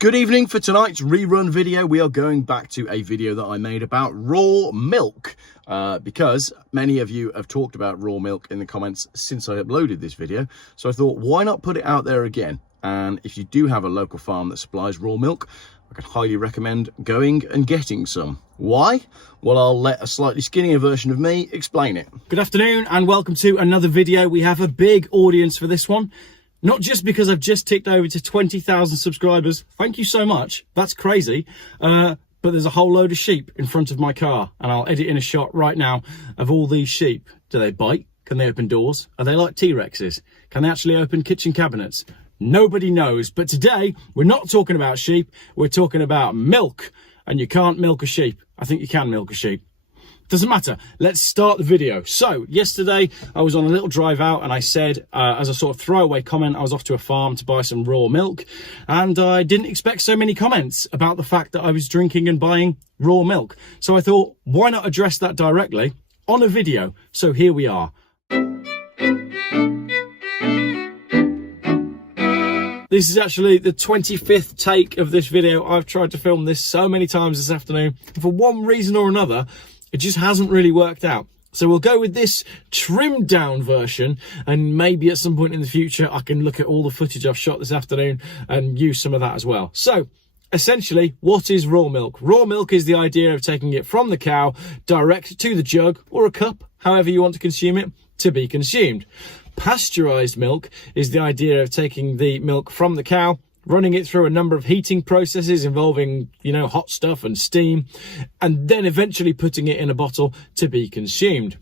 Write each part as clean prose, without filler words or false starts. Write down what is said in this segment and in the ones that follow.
Good evening. For tonight's rerun video, we are going back to a video that I made about raw milk because many of you have talked about raw milk in the comments since I uploaded this video. So I thought, why not put it out there again? And if you do have a local farm that supplies raw milk, I can highly recommend going and getting some. Why? Well, I'll let a slightly skinnier version of me explain it. Good afternoon and welcome to another video. We have a big audience for this one. Not just because I've just ticked over to 20,000 subscribers. Thank you so much. That's crazy. But there's a whole load of sheep in front of my car, and I'll edit in a shot right now of all these sheep. Do they bite? Can they open doors? Are they like T-Rexes? Can they actually open kitchen cabinets? Nobody knows. But today, we're not talking about sheep. We're talking about milk. And you can't milk a sheep. I think you can milk a sheep. Doesn't matter. Let's start the video. So yesterday I was on a little drive out and I said, as a sort of throwaway comment, I was off to a farm to buy some raw milk, and I didn't expect so many comments about the fact that I was drinking and buying raw milk. So I thought, why not address that directly on a video? So here we are. This is actually the 25th take of this video. I've tried to film this so many times this afternoon, and for one reason or another, it just hasn't really worked out. So we'll go with this trimmed down version, and maybe at some point in the future I can look at all the footage I've shot this afternoon and use some of that as well. So essentially, what is raw milk? Raw milk is the idea of taking it from the cow direct to the jug or a cup, however you want to consume it, to be consumed. Pasteurized milk is the idea of taking the milk from the cow, running it through a number of heating processes involving, hot stuff and steam, and then eventually putting it in a bottle to be consumed.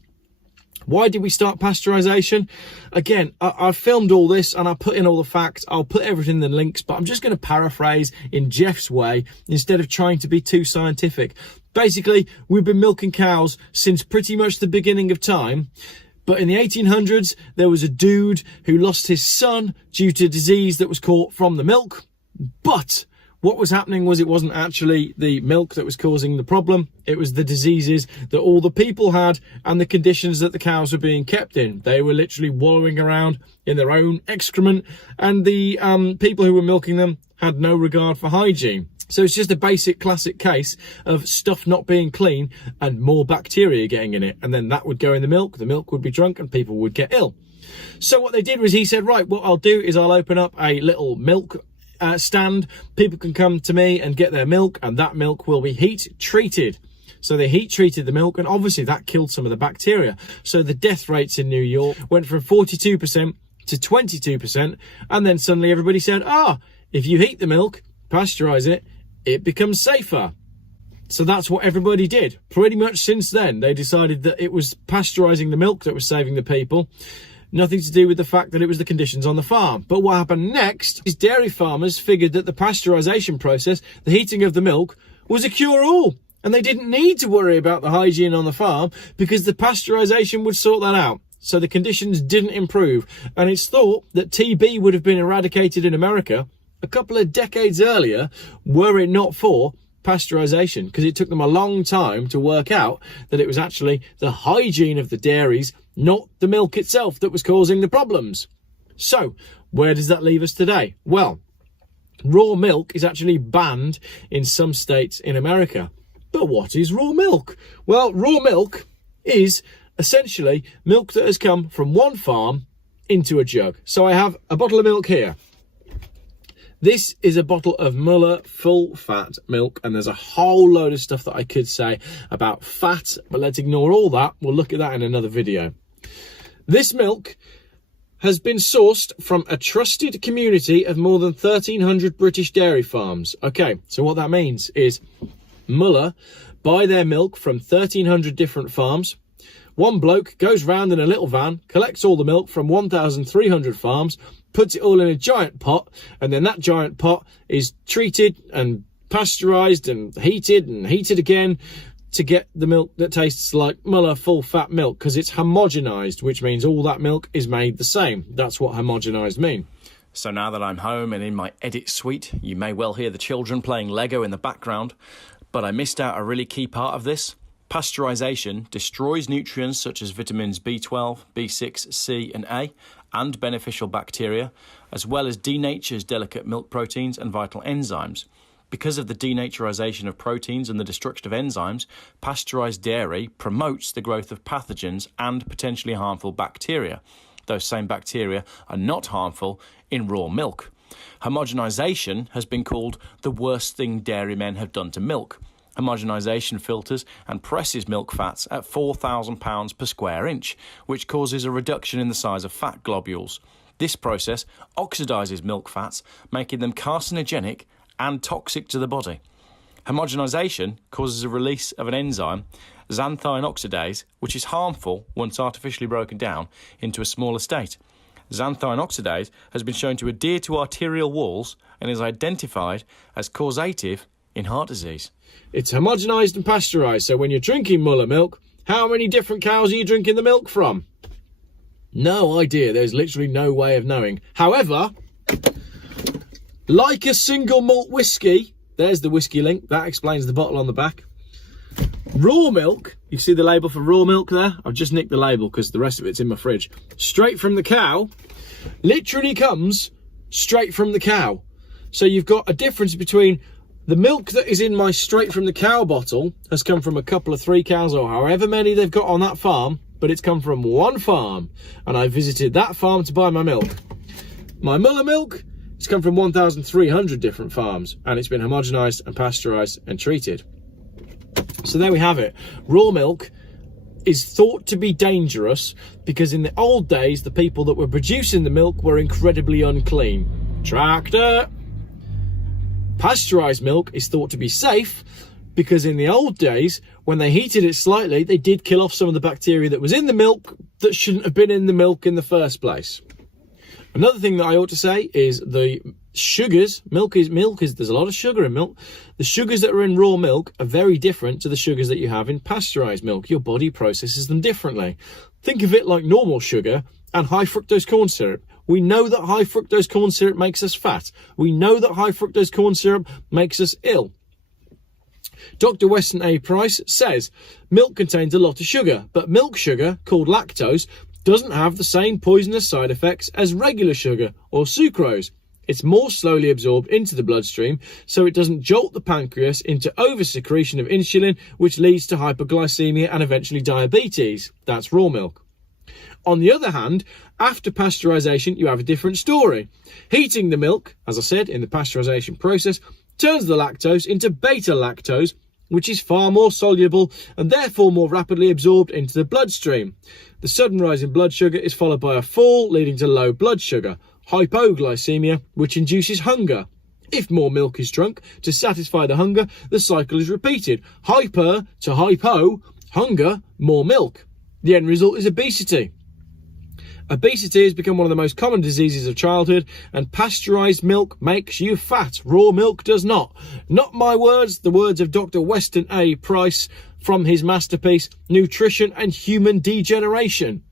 Why did we start pasteurization? Again, I filmed all this and I put in all the facts. I'll put everything in the links, but I'm just going to paraphrase in Jeff's way instead of trying to be too scientific. Basically, we've been milking cows since pretty much the beginning of time. But in the 1800s, there was a dude who lost his son due to disease that was caught from the milk. But what was happening was it wasn't actually the milk that was causing the problem. It was the diseases that all the people had and the conditions that the cows were being kept in. They were literally wallowing around in their own excrement, and the people who were milking them had no regard for hygiene. So it's just a basic classic case of stuff not being clean and more bacteria getting in it. And then that would go in the milk would be drunk and people would get ill. So what they did was he said, right, what I'll do is I'll open up a little milk stand. People can come to me and get their milk, and that milk will be heat treated. So they heat treated the milk, and obviously that killed some of the bacteria. So the death rates in New York went from 42% to 22%. And then suddenly everybody said, if you heat the milk, pasteurize it, it becomes safer. So that's what everybody did. Pretty much since then, they decided that it was pasteurizing the milk that was saving the people. Nothing to do with the fact that it was the conditions on the farm. But what happened next is dairy farmers figured that the pasteurization process, the heating of the milk, was a cure-all. And they didn't need to worry about the hygiene on the farm because the pasteurization would sort that out. So the conditions didn't improve. And it's thought that TB would have been eradicated in America a couple of decades earlier were it not for pasteurization, because it took them a long time to work out that it was actually the hygiene of the dairies, not the milk itself, that was causing the problems. So where does that leave us today? Well, raw milk is actually banned in some states in America. But what is raw milk? Well, raw milk is essentially milk that has come from one farm into a jug. So I have a bottle of milk here. This is a bottle of Muller full fat milk, and there's a whole load of stuff that I could say about fat, but let's ignore all that. We'll look at that in another video. This milk has been sourced from a trusted community of more than 1,300 British dairy farms. Okay, so what that means is Muller buy their milk from 1,300 different farms. One bloke goes round in a little van, collects all the milk from 1,300 farms, puts it all in a giant pot, and then that giant pot is treated and pasteurized and heated again to get the milk that tastes like Muller full fat milk, because it's homogenized, which means all that milk is made the same. That's what homogenized mean. So now that I'm home and in my edit suite, you may well hear the children playing Lego in the background, but I missed out a really key part of this. Pasteurisation destroys nutrients such as vitamins B12, B6, C and A and beneficial bacteria, as well as denatures delicate milk proteins and vital enzymes. Because of the denaturization of proteins and the destruction of enzymes, pasteurised dairy promotes the growth of pathogens and potentially harmful bacteria. Those same bacteria are not harmful in raw milk. Homogenisation has been called the worst thing dairymen have done to milk. Homogenisation filters and presses milk fats at 4,000 pounds per square inch, which causes a reduction in the size of fat globules. This process oxidises milk fats, making them carcinogenic and toxic to the body. Homogenisation causes a release of an enzyme, xanthine oxidase, which is harmful once artificially broken down into a smaller state. Xanthine oxidase has been shown to adhere to arterial walls and is identified as causative in heart disease. It's homogenised and pasteurised, so when you're drinking Muller milk, how many different cows are you drinking the milk from? No idea, there's literally no way of knowing. However, like a single malt whiskey, there's the whiskey link, that explains the bottle on the back. Raw milk, you see the label for raw milk there? I've just nicked the label because the rest of it's in my fridge. Straight from the cow, literally comes straight from the cow. So you've got a difference between the milk that is in my straight from the cow bottle has come from a couple of 3 cows or however many they've got on that farm, but it's come from one farm, and I visited that farm to buy my milk. My Muller milk, it's come from 1,300 different farms, and it's been homogenised and pasteurised and treated. So there we have it. Raw milk is thought to be dangerous because in the old days, the people that were producing the milk were incredibly unclean. Tractor! Pasteurised milk is thought to be safe because in the old days, when they heated it slightly, they did kill off some of the bacteria that was in the milk that shouldn't have been in the milk in the first place. Another thing that I ought to say is the sugars, milk is, there's a lot of sugar in milk. The sugars that are in raw milk are very different to the sugars that you have in pasteurised milk. Your body processes them differently. Think of it like normal sugar and high fructose corn syrup. We know that high fructose corn syrup makes us fat. We know that high fructose corn syrup makes us ill. Dr. Weston A. Price says milk contains a lot of sugar, but milk sugar, called lactose, doesn't have the same poisonous side effects as regular sugar or sucrose. It's more slowly absorbed into the bloodstream, so it doesn't jolt the pancreas into over-secretion of insulin, which leads to hypoglycemia and eventually diabetes. That's raw milk. On the other hand, after pasteurisation, you have a different story. Heating the milk, as I said, in the pasteurisation process, turns the lactose into beta-lactose, which is far more soluble and therefore more rapidly absorbed into the bloodstream. The sudden rise in blood sugar is followed by a fall, leading to low blood sugar, hypoglycemia, which induces hunger. If more milk is drunk to satisfy the hunger, the cycle is repeated. Hyper to hypo, hunger, more milk. The end result is obesity. Obesity has become one of the most common diseases of childhood, and pasteurised milk makes you fat. Raw milk does not. Not my words, the words of Dr. Weston A. Price from his masterpiece, Nutrition and Human Degeneration.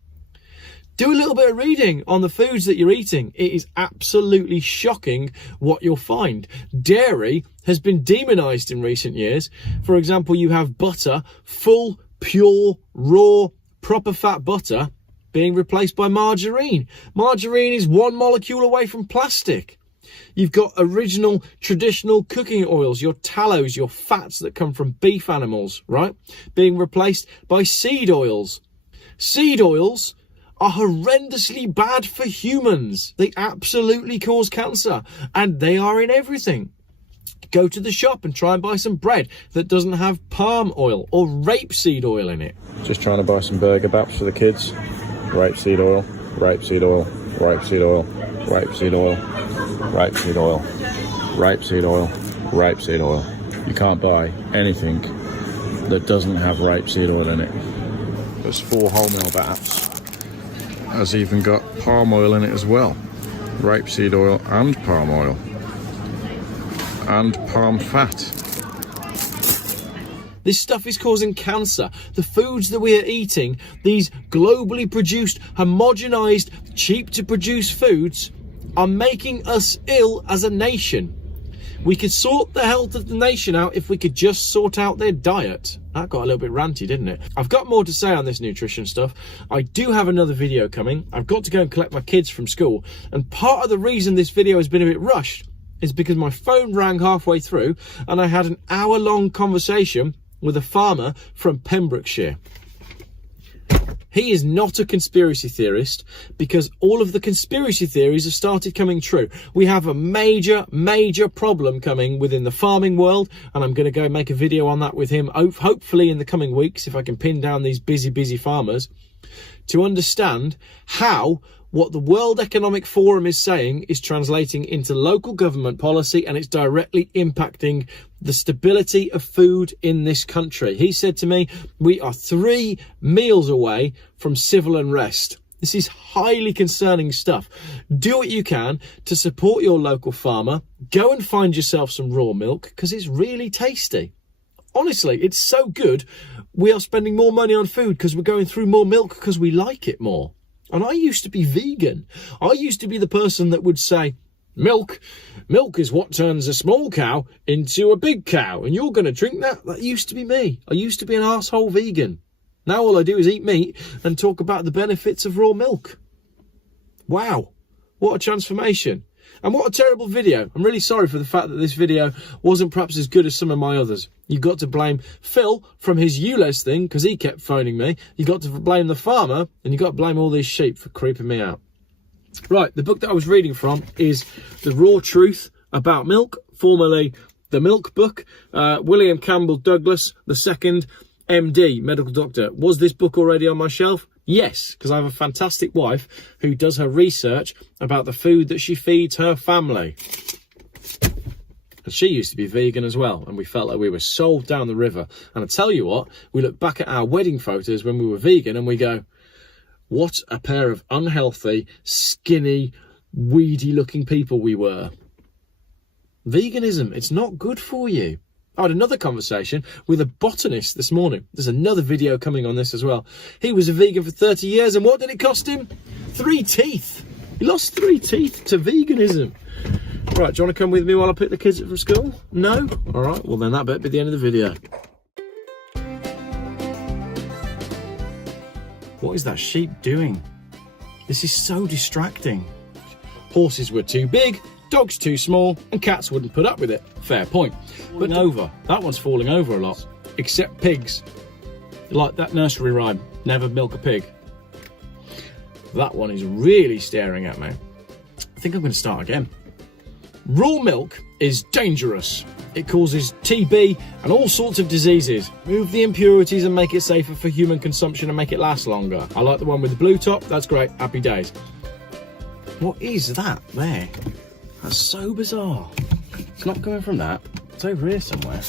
Do a little bit of reading on the foods that you're eating. It is absolutely shocking what you'll find. Dairy has been demonised in recent years. For example, you have butter, full, pure, raw, proper fat butter, being replaced by margarine. Margarine is one molecule away from plastic. You've got original traditional cooking oils, your tallows, your fats that come from beef animals, right? Being replaced by seed oils. Seed oils are horrendously bad for humans. They absolutely cause cancer, and they are in everything. Go to the shop and try and buy some bread that doesn't have palm oil or rapeseed oil in it. Just trying to buy some burger baps for the kids. Rapeseed oil, rapeseed oil, rapeseed oil, rapeseed oil, rapeseed oil, rapeseed oil, rapeseed oil. You can't buy anything that doesn't have rapeseed oil in it. There's 4 wholemeal baps. Has even got palm oil in it as well. Rapeseed oil and palm oil. And palm fat. This stuff is causing cancer. The foods that we are eating, these globally produced, homogenized, cheap to produce foods, are making us ill as a nation. We could sort the health of the nation out if we could just sort out their diet. That got a little bit ranty, didn't it? I've got more to say on this nutrition stuff. I do have another video coming. I've got to go and collect my kids from school. And part of the reason this video has been a bit rushed is because my phone rang halfway through and I had an hour-long conversation with a farmer from Pembrokeshire. He is not a conspiracy theorist because all of the conspiracy theories have started coming true. We have a major problem coming within the farming world, and I'm going to go make a video on that with him, hopefully in the coming weeks, if I can pin down these busy farmers, to understand how what the World Economic Forum is saying is translating into local government policy, and it's directly impacting the stability of food in this country. He said to me, we are 3 meals away from civil unrest. This is highly concerning stuff. Do what you can to support your local farmer. Go and find yourself some raw milk because it's really tasty. Honestly, it's so good. We are spending more money on food because we're going through more milk because we like it more. And I used to be vegan. I used to be the person that would say, milk is what turns a small cow into a big cow, and you're going to drink that. That used to be me. I used to be an arsehole vegan. Now all I do is eat meat and talk about the benefits of raw milk. Wow, what a transformation. And what a terrible video. I'm really sorry for the fact that this video wasn't perhaps as good as some of my others. You got to blame Phil from his ULEZ thing because he kept phoning me. You got to blame the farmer, and you got to blame all these sheep for creeping me out. Right, the book that I was reading from is The Raw Truth About Milk, formerly The Milk Book. William Campbell Douglas II, MD, medical doctor. Was this book already on my shelf? Yes, because I have a fantastic wife who does her research about the food that she feeds her family. And she used to be vegan as well, and we felt like we were sold down the river. And I tell you what, we look back at our wedding photos when we were vegan and we go, what a pair of unhealthy, skinny, weedy looking people we were. Veganism, it's not good for you. I had another conversation with a botanist this morning. There's another video coming on this as well. He was a vegan for 30 years, and what did it cost him? 3 teeth. He lost 3 teeth to veganism. Right, do you want to come with me while I pick the kids up from school? No? All right, well then that better be the end of the video. What is that sheep doing? This is so distracting. Horses were too big, dogs too small, and cats wouldn't put up with it. Fair point. But over. That one's falling over a lot. Except pigs. Like that nursery rhyme, never milk a pig. That one is really staring at me. I think I'm going to start again. Raw milk is dangerous. It causes TB and all sorts of diseases. Remove the impurities and make it safer for human consumption and make it last longer. I like the one with the blue top. That's great. Happy days. What is that there? That's so bizarre. It's not coming from that. It's over here somewhere.